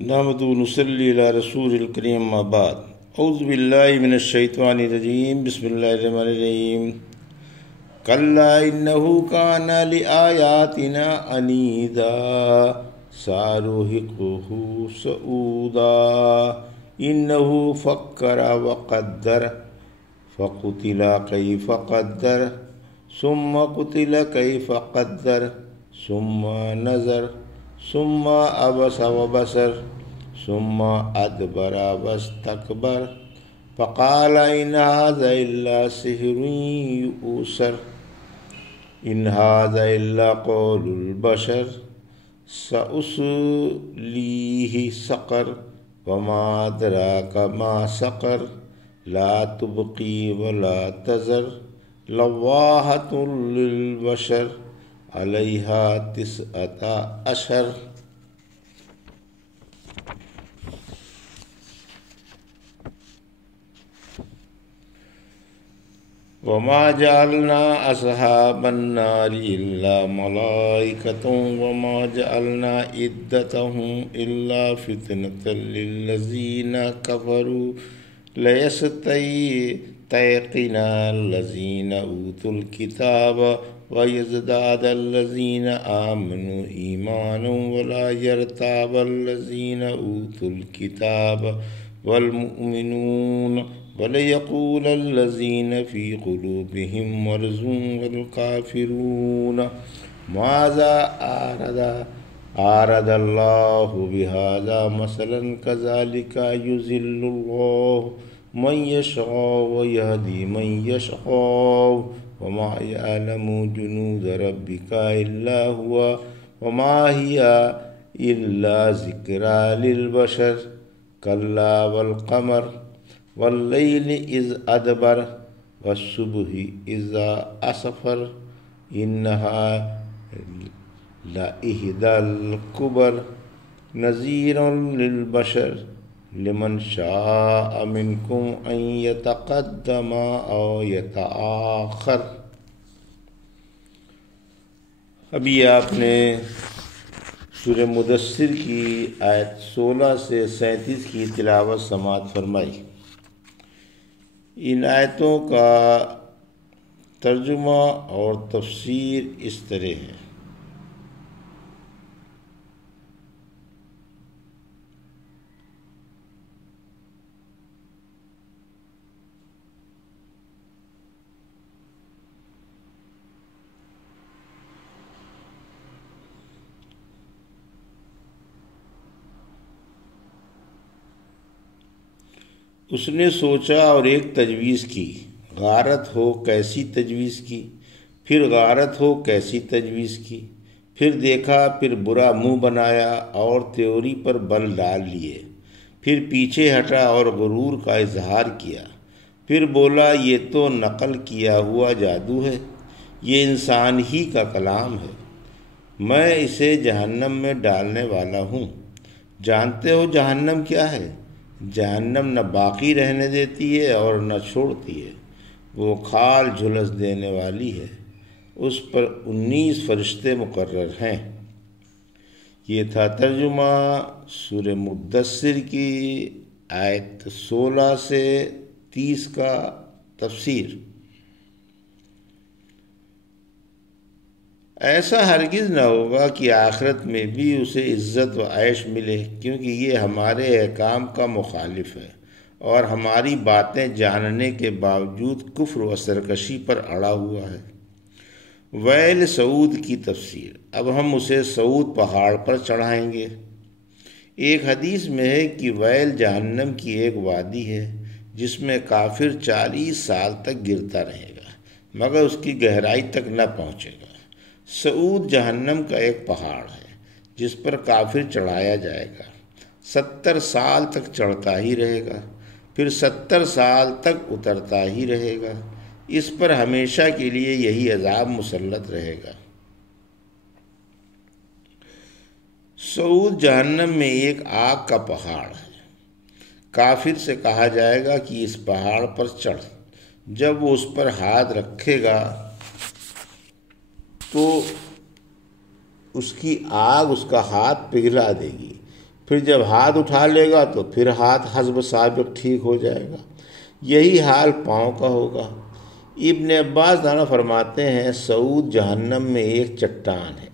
نحمدہ و نصلی علی رسول الکریم اما بعد اعوذ باللہ من الشیطان الرجیم بسم اللہ الرحمن الرحیم کلا انہ کان لآیاتنا عنیدا سارہقہ صعودا انہ فکر وقدر فقتل کیف قدر ثم قتل کیف قدر ثم نظر ثم عبس وبصر ثم ادبر واستكبر فقال ان هذا الا سحر يؤثر ان هذا الا قول البشر سأصليه سقر وما أدراك ما سقر لا تبقي ولا تذر لواحة للبشر علیہا 19 وما جعلنا اصحاب النار الا ملائکۃ وما جعلنا عدتهم الا فتنة للذین کفروا لیستیقن الذین اوتوا الکتاب وَيَزْدَادَ الَّذِينَ آمَنُوا إِيمَانًا وَلَا يَرْتَابَ الَّذِينَ أُوتُوا الْكِتَابَ وَالْمُؤْمِنُونَ وَلَيَقُولَ الَّذِينَ فِي قُلُوبِهِم مَّرْضٌ وَالْكَافِرُونَ ماذا أَرَادَ اللَّهُ بِهَذَا مَثَلًا كَذَلِكَ يُضِلُّ اللَّهُ مَن يَشَاءُ وَيَهْدِي مَن يَشَاءُ وما يعلم جنود ربك إلا هو وما هي إلا ذكرى للبشر كلا والقمر والليل إذ أدبر والصبح إذا أسفر إنها لإحدى الكبر نذير للبشر لمن شاء منكم ان يتقدم او يتآخر۔ ابھی آپ نے سورہ مدثر کی آیت 16 سے 37 کی تلاوت سماعت فرمائی۔ ان آیتوں کا ترجمہ اور تفسیر اس طرح ہے۔ اس نے سوچا اور ایک تجویز کی، غارت ہو کیسی تجویز کی، پھر غارت ہو کیسی تجویز کی، پھر دیکھا، پھر برا منہ بنایا اور تیوری پر بل ڈال لیے، پھر پیچھے ہٹا اور غرور کا اظہار کیا، پھر بولا یہ تو نقل کیا ہوا جادو ہے، یہ انسان ہی کا کلام ہے، میں اسے جہنم میں ڈالنے والا ہوں۔ جانتے ہو جہنم کیا ہے؟ جہنم نہ باقی رہنے دیتی ہے اور نہ چھوڑتی ہے، وہ کھال جھلس دینے والی ہے، اس پر 19 فرشتے مقرر ہیں۔ یہ تھا ترجمہ سورہ مدثر کی آیت 16 سے 30 کا تفسیر۔ ایسا ہرگز نہ ہوگا کہ آخرت میں بھی اسے عزت و عیش ملے، کیونکہ یہ ہمارے احکام کا مخالف ہے اور ہماری باتیں جاننے کے باوجود کفر و سرکشی پر اڑا ہوا ہے۔ ویل سعود کی تفسیر۔ اب ہم اسے سعود پہاڑ پر چڑھائیں گے۔ ایک حدیث میں ہے کہ ویل جہنم کی ایک وادی ہے جس میں کافر 40 سال تک گرتا رہے گا مگر اس کی گہرائی تک نہ پہنچے گا۔ سعود جہنم کا ایک پہاڑ ہے جس پر کافر چڑھایا جائے گا، 70 سال تک چڑھتا ہی رہے گا، پھر 70 سال تک اترتا ہی رہے گا، اس پر ہمیشہ کے لیے یہی عذاب مسلط رہے گا۔ سعود جہنم میں ایک آگ کا پہاڑ ہے۔ کافر سے کہا جائے گا کہ اس پہاڑ پر چڑھ۔ جب وہ اس پر ہاتھ رکھے گا تو اس کی آگ اس کا ہاتھ پگھلا دے گی، پھر جب ہاتھ اٹھا لے گا تو پھر ہاتھ حسب سابق ٹھیک ہو جائے گا۔ یہی حال پاؤں کا ہوگا۔ ابن عباس دانا فرماتے ہیں سعود جہنم میں ایک چٹان ہے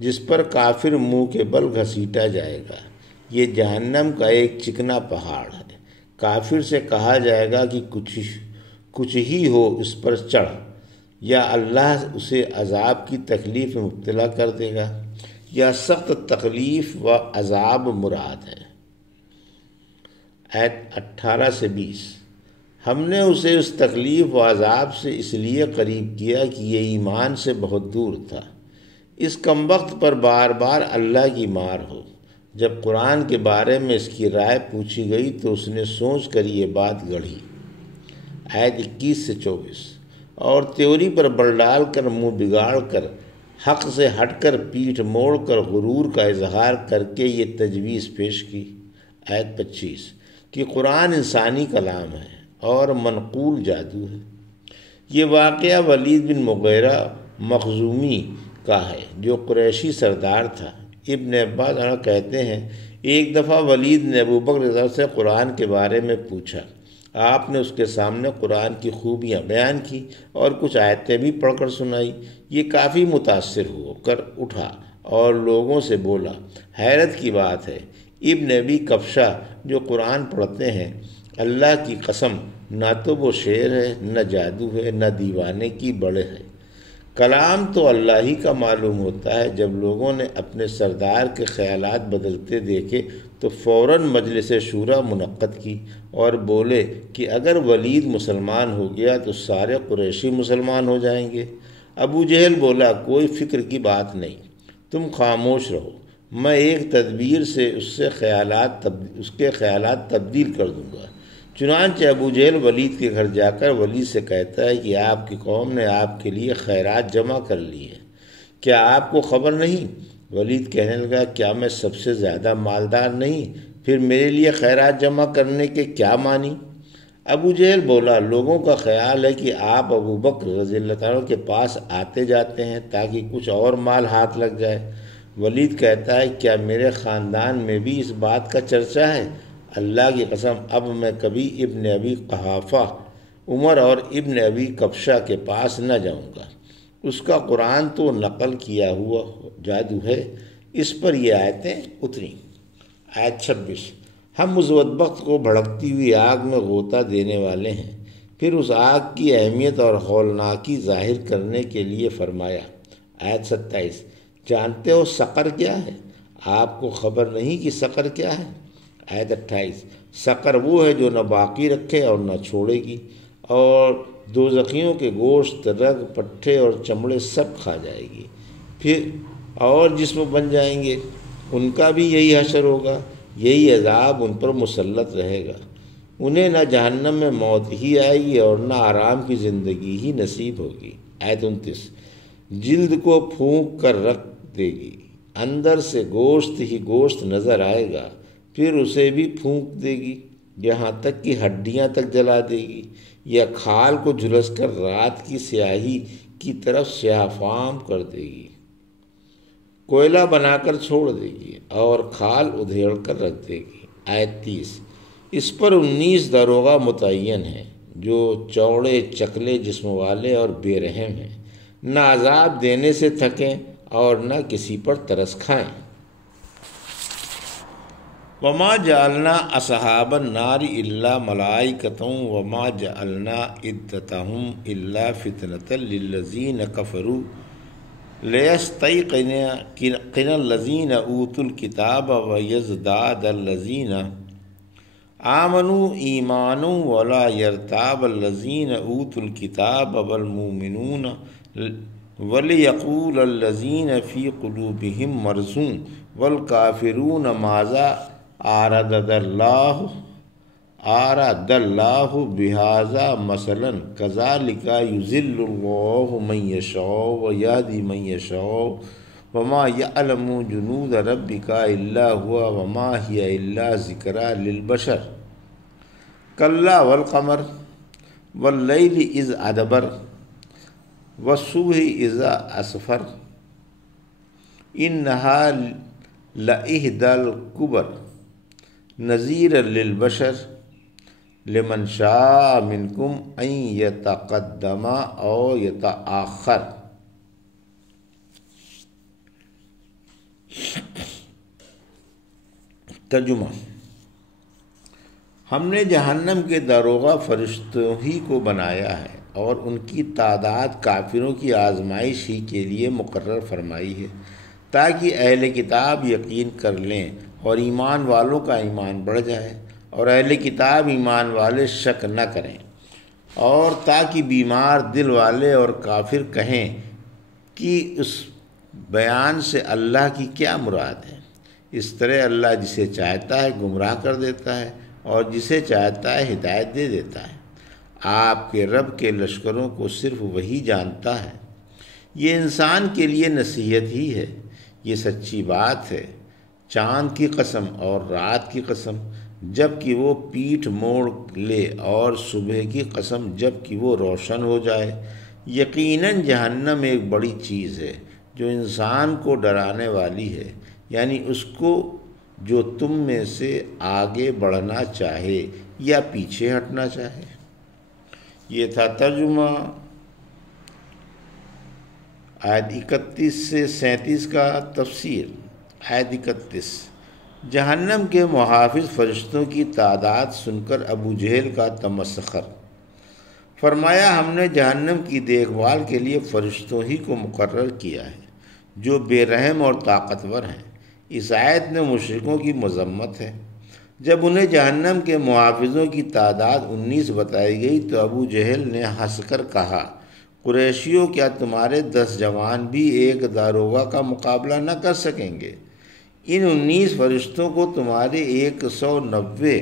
جس پر کافر منہ کے بل گھسیٹا جائے گا۔ یہ جہنم کا ایک چکنا پہاڑ ہے۔ کافر سے کہا جائے گا کہ کچھ ہی ہو اس پر چڑھ، یا اللہ اسے عذاب کی تکلیف میں مبتلا کر دے گا، یا سخت تکلیف و عذاب مراد ہے۔ آیت 18 سے 20۔ ہم نے اسے اس تکلیف و عذاب سے اس لیے قریب کیا کہ یہ ایمان سے بہت دور تھا۔ اس کمبخت پر بار بار اللہ کی مار ہو۔ جب قرآن کے بارے میں اس کی رائے پوچھی گئی تو اس نے سوچ کر یہ بات گڑھی۔ آیت 21 سے 24۔ اور تیوری پر بل ڈال کر منہ بگاڑ کر حق سے ہٹ کر پیٹھ موڑ کر غرور کا اظہار کر کے یہ تجویز پیش کی۔ آیت 25 کہ قرآن انسانی کلام ہے اور منقول جادو ہے۔ یہ واقعہ ولید بن مغیرہ مخزومی کا ہے جو قریشی سردار تھا۔ ابن عباس کہتے ہیں ایک دفعہ ولید نے ابو بکر رضی اللہ عنہ سے قرآن کے بارے میں پوچھا۔ آپ نے اس کے سامنے قرآن کی خوبیاں بیان کی اور کچھ آیتیں بھی پڑھ کر سنائی۔ یہ کافی متاثر ہو کر اٹھا اور لوگوں سے بولا، حیرت کی بات ہے، ابن ابی کبشہ جو قرآن پڑھتے ہیں، اللہ کی قسم نہ تو وہ شعر ہے، نہ جادو ہے، نہ دیوانے کی بڑے ہے۔ کلام تو اللہ ہی کا معلوم ہوتا ہے۔ جب لوگوں نے اپنے سردار کے خیالات بدلتے دیکھے تو فوراً مجلس شورا منعقد کی اور بولے کہ اگر ولید مسلمان ہو گیا تو سارے قریشی مسلمان ہو جائیں گے۔ ابو جہل بولا، کوئی فکر کی بات نہیں، تم خاموش رہو، میں ایک تدبیر سے اس کے خیالات تبدیل کر دوں گا۔ چنانچہ ابو جہل ولید کے گھر جا کر ولید سے کہتا ہے کہ آپ کی قوم نے آپ کے لیے خیرات جمع کر لی ہے، کیا آپ کو خبر نہیں؟ ولید کہنے لگا، کیا میں سب سے زیادہ مالدار نہیں؟ پھر میرے لیے خیرات جمع کرنے کے کیا معنی؟ ابو جہل بولا، لوگوں کا خیال ہے کہ آپ ابو بکر رضی اللہ عنہ کے پاس آتے جاتے ہیں تاکہ کچھ اور مال ہاتھ لگ جائے۔ ولید کہتا ہے، کیا میرے خاندان میں بھی اس بات کا چرچا ہے؟ اللہ کی قسم اب میں کبھی ابن ابی قحافہ، عمر اور ابن ابی کبشہ کے پاس نہ جاؤں گا، اس کا قرآن تو نقل کیا ہوا جادو ہے۔ اس پر یہ آیتیں اتریں۔ آیت 26۔ ہم اس بدبخت کو بھڑکتی ہوئی آگ میں غوطہ دینے والے ہیں۔ پھر اس آگ کی اہمیت اور ہولناکی ظاہر کرنے کے لیے فرمایا۔ آیت 27۔ جانتے ہو سقر کیا ہے؟ آپ کو خبر نہیں کہ سقر کیا ہے؟ آیت 28۔ سقر وہ ہے جو نہ باقی رکھے اور نہ چھوڑے گی، اور دوزخیوں کے گوشت، رگ، پٹھے اور چمڑے سب کھا جائے گی، پھر اور جسم بن جائیں گے، ان کا بھی یہی حشر ہوگا، یہی عذاب ان پر مسلط رہے گا، انہیں نہ جہنم میں موت ہی آئے گی اور نہ آرام کی زندگی ہی نصیب ہوگی۔ آیت 29۔ جلد کو پھونک کر رکھ دے گی، اندر سے گوشت ہی گوشت نظر آئے گا، پھر اسے بھی پھونک دے گی یہاں تک کہ ہڈیاں تک جلا دے گی، یا کھال کو جھلس کر رات کی سیاہی کی طرف سیاہ فام کر دے گی، کوئلہ بنا کر چھوڑ دے گی اور کھال ادھیڑ کر رکھ دے گی۔ آیت 30۔ اس پر 19 داروغہ متعین ہیں جو چوڑے چکلے جسم والے اور بے رحم ہیں، نہ عذاب دینے سے تھکیں اور نہ کسی پر ترس کھائیں۔ وما جعلنا اصحاب النار الا ملائکۃ وما جعلنا عدتهم الا فتنة للذین کفروا لیستیقن الذین اوتوا الکتاب ویزداد الذین آمنوا ایمانا ولا یرتاب الذین اوتوا الکتاب والمؤمنون ولیقول الذین فی قلوبہم مرض والکافرون ماذا اراد اللہ بہذا مثلا کذالک یضل اللہ من یشاء ویہدی من یشاء وما یعلم جنود ربک الا هو وما ہی الا ذکری للبشر کلا والقمر واللیل اذ ادبر والصبح اذا اسفر انہا لإحدى الکبر نذیرا للبشر لمن شاء منکم ان یتقدم او یتآخر۔ ترجمہ: ہم نے جہنم کے داروغہ فرشتوں ہی کو بنایا ہے اور ان کی تعداد کافروں کی آزمائش ہی کے لیے مقرر فرمائی ہے، تاکہ اہل کتاب یقین کر لیں اور ایمان والوں کا ایمان بڑھ جائے اور اہل کتاب ایمان والے شک نہ کریں، اور تاکہ بیمار دل والے اور کافر کہیں کہ اس بیان سے اللہ کی کیا مراد ہے۔ اس طرح اللہ جسے چاہتا ہے گمراہ کر دیتا ہے اور جسے چاہتا ہے ہدایت دے دیتا ہے۔ آپ کے رب کے لشکروں کو صرف وہی جانتا ہے۔ یہ انسان کے لیے نصیحت ہی ہے، یہ سچی بات ہے۔ چاند کی قسم اور رات کی قسم جب کہ وہ پیٹھ موڑ لے، اور صبح کی قسم جب کہ وہ روشن ہو جائے۔ یقیناً جہنم ایک بڑی چیز ہے جو انسان کو ڈرانے والی ہے، یعنی اس کو جو تم میں سے آگے بڑھنا چاہے یا پیچھے ہٹنا چاہے۔ یہ تھا ترجمہ آیت 31 سے 37 کا تفسیر۔ آیت 31: جہنم کے محافظ فرشتوں کی تعداد سن کر ابو جہل کا تمسخر۔ فرمایا، ہم نے جہنم کی دیکھ بھال کے لیے فرشتوں ہی کو مقرر کیا ہے جو بے رحم اور طاقتور ہیں۔ اس آیت میں مشرکوں کی مذمت ہے۔ جب انہیں جہنم کے محافظوں کی تعداد 19 بتائی گئی تو ابو جہل نے ہنس کر کہا، قریشیوں، کیا تمہارے 10 جوان بھی ایک داروغہ کا مقابلہ نہ کر سکیں گے؟ ان 19 فرشتوں کو تمہارے 190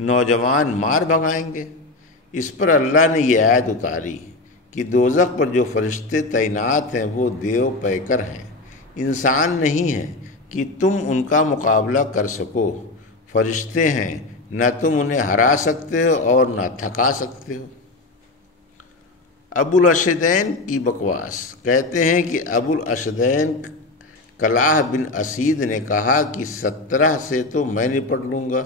نوجوان مار بھگائیں گے۔ اس پر اللہ نے یہ آیت اتاری کہ دوزخ پر جو فرشتے تعینات ہیں وہ دیو پیکر ہیں، انسان نہیں ہیں کہ تم ان کا مقابلہ کر سکو۔ فرشتے ہیں، نہ تم انہیں ہرا سکتے ہو اور نہ تھکا سکتے ہو۔ ابو الاشدین کی بکواس۔ کہتے ہیں کہ ابو الاشدین کلاہ بن اسید نے کہا کہ 17 سے تو میں نپٹ لوں گا،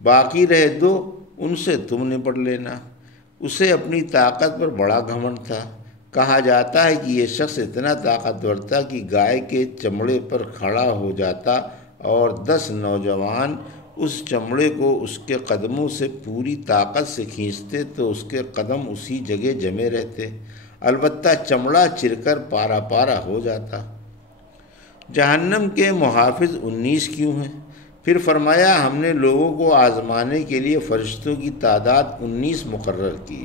باقی رہے 2 ان سے تم نپٹ لینا۔ اسے اپنی طاقت پر بڑا گھمنڈ تھا۔ کہا جاتا ہے کہ یہ شخص اتنا طاقتور تھا کہ گائے کے چمڑے پر کھڑا ہو جاتا اور 10 نوجوان اس چمڑے کو اس کے قدموں سے پوری طاقت سے کھینچتے تو اس کے قدم اسی جگہ جمے رہتے، البتہ چمڑا چر کر پارا پارا ہو جاتا۔ جہنم کے محافظ 19 کیوں ہیں؟ پھر فرمایا، ہم نے لوگوں کو آزمانے کے لیے فرشتوں کی تعداد 19 مقرر کی،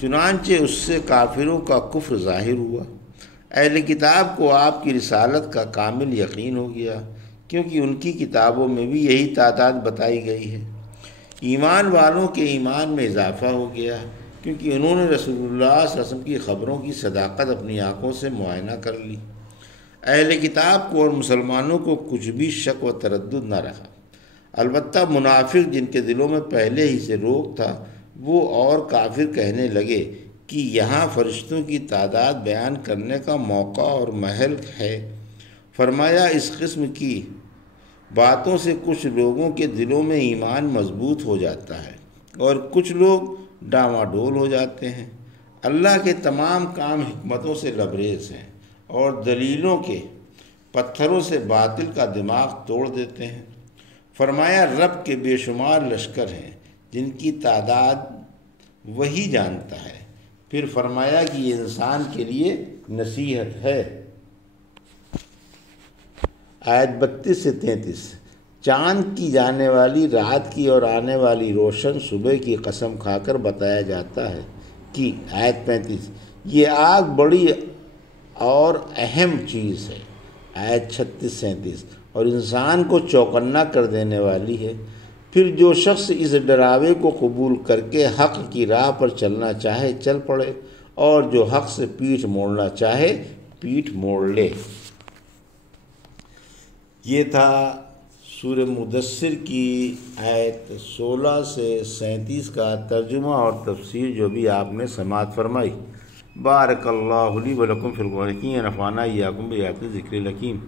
چنانچہ اس سے کافروں کا کفر ظاہر ہوا۔ اہل کتاب کو آپ کی رسالت کا کامل یقین ہو گیا، کیونکہ ان کی کتابوں میں بھی یہی تعداد بتائی گئی ہے۔ ایمان والوں کے ایمان میں اضافہ ہو گیا، کیونکہ انہوں نے رسول اللہ صلی اللہ علیہ وسلم کی خبروں کی صداقت اپنی آنکھوں سے معائنہ کر لی۔ اہل کتاب کو اور مسلمانوں کو کچھ بھی شک و تردد نہ رہا، البتہ منافق جن کے دلوں میں پہلے ہی سے روک تھا وہ اور کافر کہنے لگے کہ یہاں فرشتوں کی تعداد بیان کرنے کا موقع اور محل ہے۔ فرمایا، اس قسم کی باتوں سے کچھ لوگوں کے دلوں میں ایمان مضبوط ہو جاتا ہے اور کچھ لوگ ڈاواڈول ہو جاتے ہیں۔ اللہ کے تمام کام حکمتوں سے لبریز ہیں اور دلیلوں کے پتھروں سے باطل کا دماغ توڑ دیتے ہیں۔ فرمایا، رب کے بے شمار لشکر ہیں جن کی تعداد وہی جانتا ہے۔ پھر فرمایا کہ یہ انسان کے لیے نصیحت ہے۔ آیت 32 سے 33: چاند کی جانے والی رات کی اور آنے والی روشن صبح کی قسم کھا کر بتایا جاتا ہے کہ آیت 35: یہ آگ بڑی اور اہم چیز ہے۔ آیت 36-37: اور انسان کو چوکنا کر دینے والی ہے۔ پھر جو شخص اس ڈراوے کو قبول کر کے حق کی راہ پر چلنا چاہے چل پڑے، اور جو حق سے پیٹھ موڑنا چاہے پیٹھ موڑ لے۔ یہ تھا سورہ مدثر کی آیت 16 سے 37 کا ترجمہ اور تفسیر جو بھی آپ نے سماعت فرمائی۔ بارک اللہ لی و لکم فی القرآن الحکیم ونفعنا وإیاکم بآیات الذکر الحکیم۔